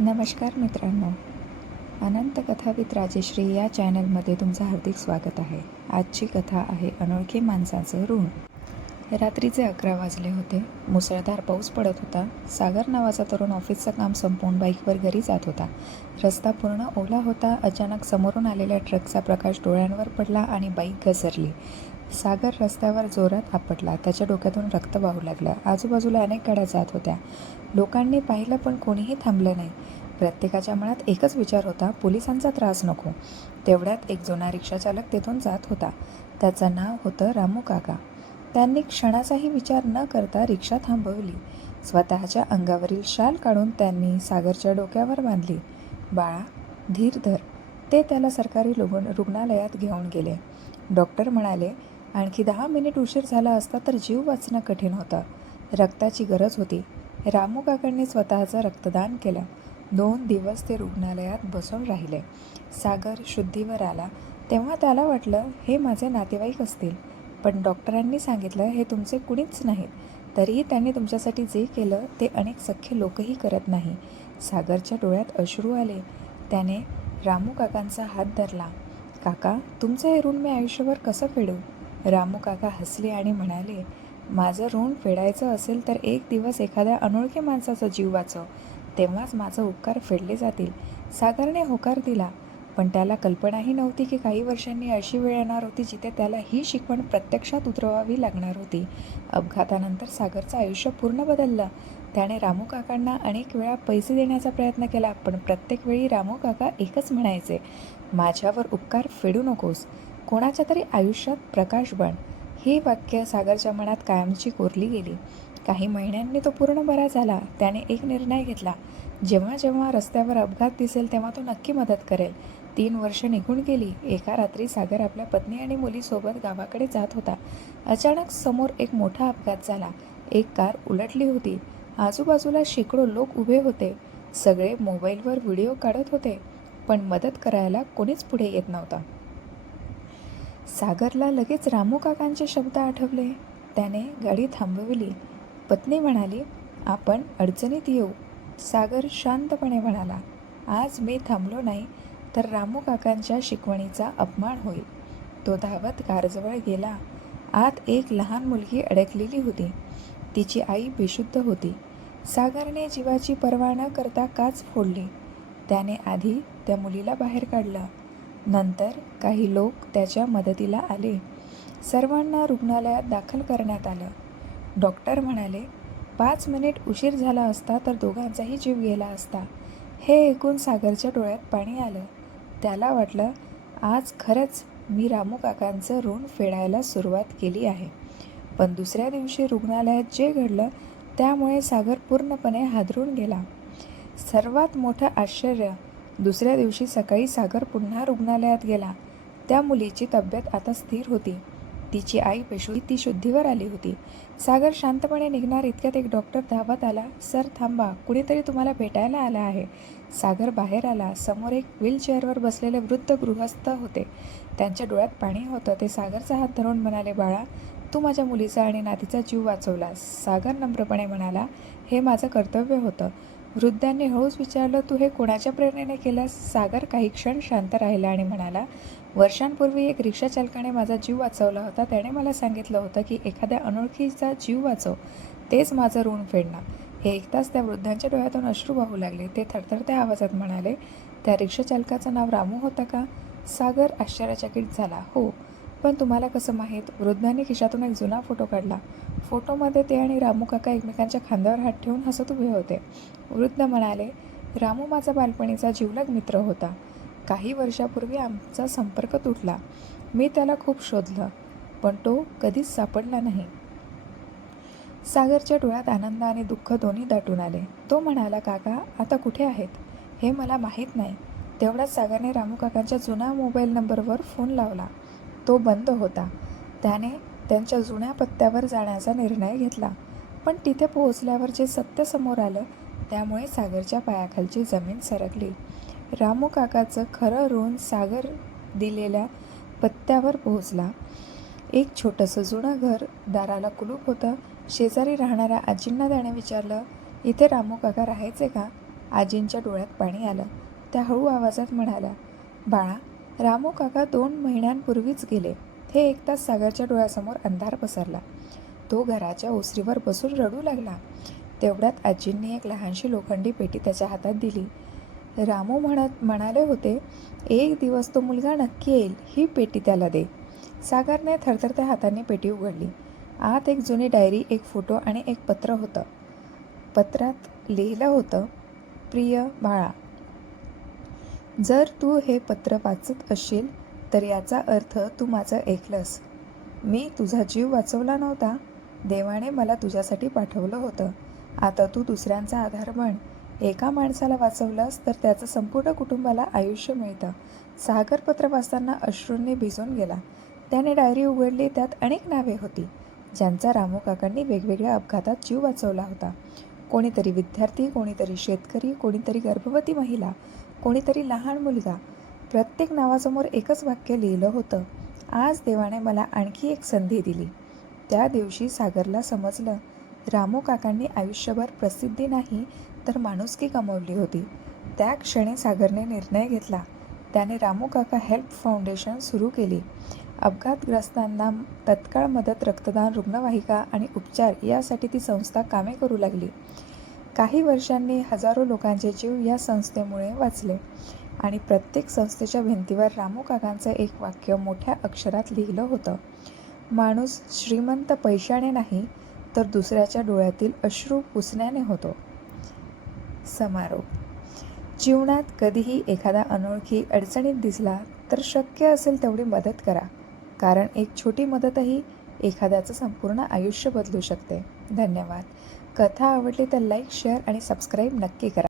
नमस्कार मित्रांनो, अनंत कथा विथ राजेश्री या चॅनलमध्ये तुमचं हार्दिक स्वागत आहे. आजची कथा आहे अनोळखी माणसाचं ऋण. रात्रीचे 11 वाजले होते. मुसळधार पाऊस पडत होता. सागर नावाचा तरुण ऑफिसचं काम संपवून बाईकवर घरी जात होता. रस्ता पूर्ण ओला होता. अचानक समोरून आलेल्या ट्रकचा प्रकाश डोळ्यांवर पडला आणि बाईक घसरली. सागर रस्त्यावर जोरात आपटला. त्याच्या डोक्यातून रक्त वाहू लागलं. आजूबाजूला अनेक गाड्या जात होत्या. लोकांनी पाहिलं पण कोणीही थांबलं नाही. प्रत्येकाच्या मनात एकच विचार होता, पोलिसांचा त्रास नको. तेवढ्यात एक जुना रिक्षाचालक तेथून जात होता. त्याचं नाव होतं रामू काका. त्यांनी क्षणाचाही विचार न करता रिक्षा थांबवली. स्वतःच्या अंगावरील शाल काढून त्यांनी सागरच्या डोक्यावर बांधली. बाळा, धीर धर. ते त्याला सरकारी रुग्णालयात घेऊन गेले. डॉक्टर म्हणाले, आणखी 10 मिनिट उशीर झाला असता तर जीव वाचणं कठीण होतं. रक्ताची गरज होती. रामू काकांनी स्वतःचं रक्तदान केलं. 2 दिवस ते रुग्णालयात बसून राहिले. सागर शुद्धीवर आला तेव्हा त्याला वाटलं, हे माझे नातेवाईक असतील. पण डॉक्टरांनी सांगितलं, हे तुमचे कुणीच नाहीत. तरीही त्यांनी तुमच्यासाठी जे केलं ते अनेक सख्खे लोकही करत नाही. सागरच्या डोळ्यात अश्रू आले. त्याने रामू काकांचा हात धरला. काका, तुमचं हे ऋण मी आयुष्यभर कसं फेडू? रामू काका हसले आणि म्हणाले, माझं ऋण फेडायचं असेल तर एक दिवस एखाद्या अनोळखी माणसाचा जीव वाचव, तेव्हाच माझं उपकार फेडले जातील. सागरने होकार दिला, पण त्याला कल्पनाही नव्हती की काही वर्षांनी अशी वेळ येणार होती जिथे त्याला ही शिकवण प्रत्यक्षात उतरवावी लागणार होती. अपघातानंतर सागरचं आयुष्य पूर्ण बदललं. त्याने रामू काकांना अनेक वेळा पैसे देण्याचा प्रयत्न केला, पण प्रत्येक वेळी रामू काका एकच म्हणायचे, माझ्यावर उपकार फेडू नकोस, कोणाच्या तरी आयुष्यात प्रकाश बन. ही वाक्य सागरच्या मनात कायमची कोरली गेली. काही महिन्यांनी तो पूर्ण बरा झाला. त्याने एक निर्णय घेतला, जेव्हा जेव्हा रस्त्यावर अपघात दिसेल तेव्हा तो नक्की मदत करेल. 3 वर्ष निघून गेली. एका रात्री सागर आपल्या पत्नी आणि मुलीसोबत गावाकडे जात होता. अचानक समोर एक मोठा अपघात झाला. एक कार उलटली होती. आजूबाजूला शेकडो लोक उभे होते. सगळे मोबाईलवर व्हिडिओ काढत होते, पण मदत करायला कोणीच पुढे येत नव्हता. सागरला लगेच रामू काकांचे शब्द आठवले. त्याने गाडी थांबवली. पत्नी म्हणाली, आपण अडचणीत येऊ. सागर शांतपणे म्हणाला, आज मी थांबलो नाही तर रामू काकांच्या शिकवणीचा अपमान होईल. तो धावत कारजवळ गेला. आत एक लहान मुलगी अडकलेली होती. तिची आई बेशुद्ध होती. सागरने जीवाची पर्वा न करता काच फोडली. त्याने आधी त्या मुलीला बाहेर काढलं. नंतर काही लोक त्याच्या मदतीला आले. सर्वांना रुग्णालयात दाखल करण्यात आलं. डॉक्टर म्हणाले, 5 मिनिट उशीर झाला असता तर दोघांचाही जीव गेला असता. हे ऐकून सागरच्या डोळ्यात पाणी आलं. त्याला वाटलं, आज खरंच मी रामू काकांचं ऋण फेडायला सुरुवात केली आहे. पण दुसऱ्या दिवशी रुग्णालयात जे घडलं त्यामुळे सागर पूर्णपणे हादरून गेला. सर्वात मोठं आश्चर्य, दुसऱ्या दिवशी सकाळी सागर पुन्हा रुग्णालयात गेला. त्या मुलीची तब्येत आता स्थिर होती. तिची आई ती शुद्धीवर आली होती. सागर शांतपणे निघणार इतक्यात एक डॉक्टर धावत आला. सर थांबा, कुणीतरी तुम्हाला भेटायला आलं आहे. सागर बाहेर आला. समोर एक व्हीलचेअरवर बसलेले वृद्ध गृहस्थ होते. त्यांच्या डोळ्यात पाणी होतं. ते सागरचा हात धरून म्हणाले, बाळा, तू माझ्या मुलीचा आणि नातीचा जीव वाचवलास. सागर नम्रपणे म्हणाला, हे माझं कर्तव्य होतं. वृद्धांनी हळूच विचारलं, तू हे कोणाच्या प्रेरणेने केलंस? सागर काही क्षण शांत राहिला आणि म्हणाला, वर्षांपूर्वी एक रिक्षाचालकाने माझा जीव वाचवला होता. त्याने मला सांगितलं होतं की एखाद्या अनोळखीचा जीव वाचव, तेच माझं ऋण फेडणं. हे ऐकताच त्या वृद्धांच्या डोळ्यातून अश्रू वाहू लागले. ते थरथरत्या आवाजात म्हणाले, त्या रिक्षाचालकाचं नाव रामू होतं का? सागर आश्चर्यचकित झाला. हो, पण तुम्हाला कसं माहीत? वृद्धांनी खिशातून एक जुना फोटो काढला. फोटोमध्ये ते आणि रामू काका एकमेकांच्या खांद्यावर हात ठेवून हसत उभे होते. वृद्ध म्हणाले, रामू माझा बालपणीचा जिवलग मित्र होता. काही वर्षापूर्वी आमचा संपर्क तुटला. मी त्याला खूप शोधलं, पण तो कधीच सापडला नाही. सागरच्या डोळ्यात आनंद आणि दुःख दोन्ही दाटून आले. तो म्हणाला, काका आता कुठे आहेत हे मला माहीत नाही. तेवढ्याच सागरने रामू काकांच्या जुन्या मोबाईल नंबरवर फोन लावला. तो बंद होता. त्याने त्यांच्या जुन्या पत्त्यावर जाण्याचा निर्णय घेतला. पण तिथे पोहोचल्यावर जे सत्य समोर आलं त्यामुळे सागरच्या पायाखालची जमीन सरकली. रामू काकाचं खरं ऋण सागर दिलेल्या पत्त्यावर पोहोचला. एक छोटंसं जुनं घर, दाराला कुलूप होतं. शेजारी राहणाऱ्या आजींना त्याने विचारलं, इथे रामू काका राहायचे का? आजींच्या डोळ्यात पाणी आलं. त्या हळू आवाजात म्हणाल्या, बाळा, रामू काका 2 महिन्यांपूर्वीच गेले. हे ऐकताच सागरच्या डोळ्यासमोर अंधार पसरला. तो घराच्या ओसरीवर बसून रडू लागला. तेवढ्यात आजींनी एक लहानशी लोखंडी पेटी त्याच्या हातात दिली. रामू म्हणाले होते, एक दिवस तो मुलगा नक्की येईल, ही पेटी त्याला दे. सागरने थरथरत्या हातांनी पेटी उघडली. आत एक जुनी डायरी, एक फोटो आणि एक पत्र होतं. पत्रात लिहिलं होतं, प्रिय बाळा, जर तू हे पत्र वाचत असशील तर याचा अर्थ तू माझं ऐकलंस. मी तुझा जीव वाचवला नव्हता. देवाने मला तुझ्यासाठी पाठवलं होतं. आता तू दुसऱ्यांचा आधार बन. एका माणसाला वाचवलंस तर त्याचं संपूर्ण कुटुंबाला आयुष्य मिळतं. सागर पत्र वाचताना अश्रूंनी भिजून गेला. त्याने डायरी उघडली. त्यात अनेक नावे होती, ज्यांचा रामू काकांनी वेगवेगळ्या अपघातात जीव वाचवला होता. कोणीतरी विद्यार्थी, कोणीतरी शेतकरी, कोणीतरी गर्भवती महिला, कोणीतरी लहान मुलगा. प्रत्येक नावासमोर एकच वाक्य लिहिलं होतं, आज देवाने मला आणखी एक संधी दिली. त्या दिवशी सागरला समजलं, रामू काकांनी आयुष्यभर प्रसिद्धी नाही तर माणुसकी कमवली होती. त्या क्षणी सागरने निर्णय घेतला. त्याने रामू काका हेल्प फाउंडेशन सुरू केली. अपघातग्रस्तांना तत्काळ मदत, रक्तदान, रुग्णवाहिका आणि उपचार यासाठी ती संस्था कामे करू लागली. काही वर्षांनी हजारो लोकांचे जीव या संस्थेमुळे वाचले आणि प्रत्येक संस्थेच्या भिंतीवर रामू काकांचं एक वाक्य मोठ्या अक्षरात लिहिलं होतं, माणूस श्रीमंत पैशाने नाही तर दुसऱ्याच्या डोळ्यातील अश्रू पुसण्याने होतो. समारोप. जीवनात कधीही एखादा अनोळखी अडचणीत दिसला तर शक्य असेल तेवढी मदत करा, कारण एक छोटी मदतही एखाद्याचं संपूर्ण आयुष्य बदलू शकते. धन्यवाद. कथा आवडली तर लाईक, शेअर आणि सबस्क्राईब नक्की करा.